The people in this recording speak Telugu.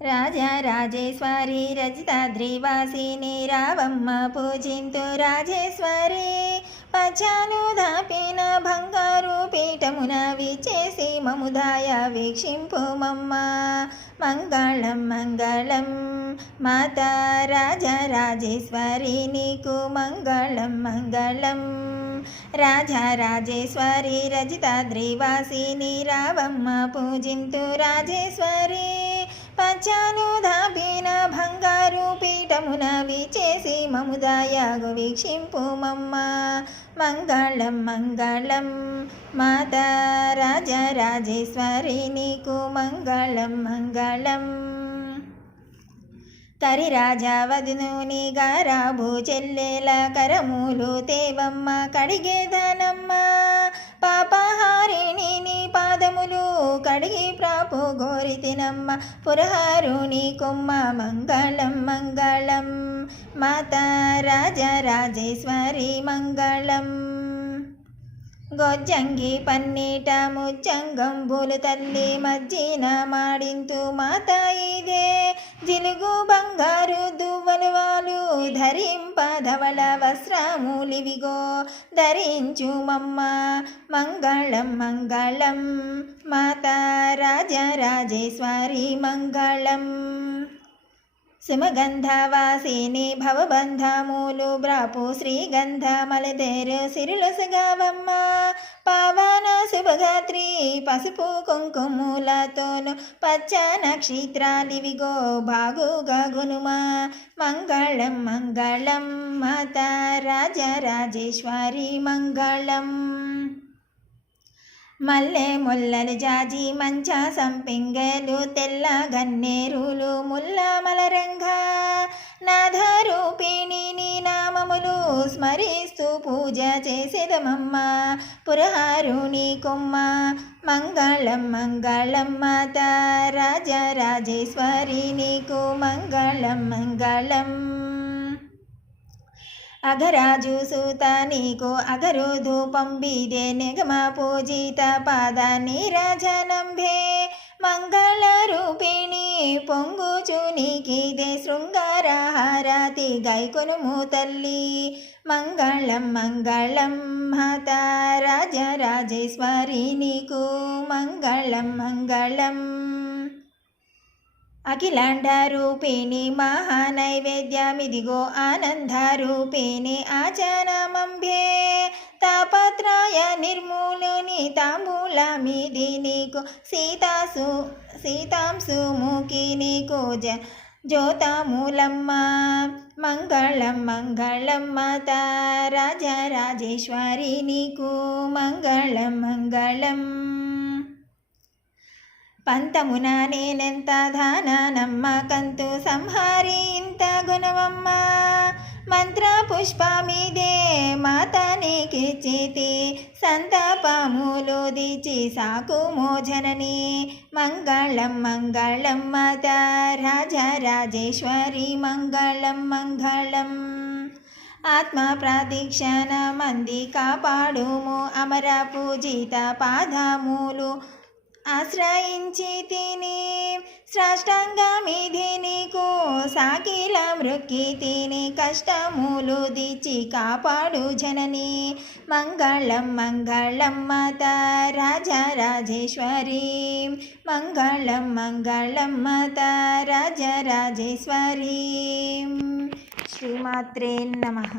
రాజరాజేశ్వరి రజితాద్రివాసిని రావమ్మ పూజింతు రాజేశ్వరి పచ్చాను దాపిన బంగారు పీఠమున విచేసి మముదాయ వీక్షింపు మమ్మ మంగళం మంగళం మాతా రాజరాజేశ్వరి నీకు మంగళం మంగళం రాజరాజేశ్వరి రజితాద్రివాసిని రావమ్మ పూజింతు రాజేశ్వరి పచ్చాను దాపిన బంగారు పీఠమున విచేసి మముదాయగు వీక్షింపు మమ్మ మంగళం మంగళం మాతా రాజరాజేశ్వరి నీకు మంగళం మంగళం కరిరాజవదునుని గారాభు చెల్లెల కరములు తేవమ్మ కడిగేదనమ్మ పాపహారిణి నీ పాదములు కడిగి ప్రాపు గోరితినమ్మ పురహారుని కొమ్మ మంగళం మంగళం మాతా రాజరాజేశ్వరి మంగళం గొజ్జంగి పన్నీట ముచ్చంగంబులు తల్లి మజ్జిన మాడింతు మాత ఇదే జిలుగు బంగారు దువ్వలు వాలు ధరింపధవళ వస్త్రములివిగో ధరించు మమ్మ మంగళం మంగళం మాతా రాజరాజేశ్వరి మంగళం సుమగంధవాసిని భవబంధములు బ్రాపు శ్రీగంధమలదేరు సిరులసగావమ్మ పావన శుభగాత్రి పసుపు కుంకుములతోను పచ్చ నక్షత్రాలివిగో బాగుగా గునుమా మంగళం మంగళం మాతా రాజరాజేశ్వరి మంగళం మల్లె ముల్లలు జాజి మంచ సంపింగలు తెల్ల గన్నేరులు ముల్ల మలరంగ నాథరూపిణి నీ నామములు స్మరిస్తూ పూజ చేసేదమమ్మ పురహారుని కొమ్మ మంగళం మంగళం మాతా రాజరాజేశ్వరి నీకు మంగళం మంగళం అగరాజు సూత నీకు అగరు ధూపం బీదే నిగమ పూజిత పాద నీరాజనంభే మంగళ రూపిణి పొంగుచు నీకిదే శృంగారహారతి గైకొనుము తల్లి మంగళం మంగళం మాతా రాజరాజేశ్వరి నీకు మంగళం మంగళం అఖిలాండ రూపిణి మహానైవేద్యమిదిగో ఆనంద రూపిణి ఆచనమంభే తాపత్రయ నిర్మూలుని తాంబూలమిది నీకు సీతాంశు ముఖి నీకు జ్యోతామూలమ్మ మంగళం మంగళం మాతా రాజరాజేశ్వరి నీకు మంగళం మంగళం పంతమున నేనెంత ధానమ్మ కంతు సంహారి ఇంత గుణవమ్మ మంత్ర పుష్పమిదే మాతా నీకిచ్చితి సంతాపములు దిచి సాకు మోజనని మంగళం మంగళం మాతా రాజరాజేశ్వరి మంగళం మంగళం ఆత్మ ప్రదక్షిణ మంది కాపాడుము అమర పూజిత పాదములు ఆశ్రయించి తిని సాష్టాంగమిది నీకు సాకిల మృక్కి తిని కష్టములు దిచి కాపాడు జనని మంగళం మంగళం మాతా రాజరాజేశ్వరి మంగళం మంగళం మాతా రాజరాజేశ్వరి శ్రీమాత్రే నమః.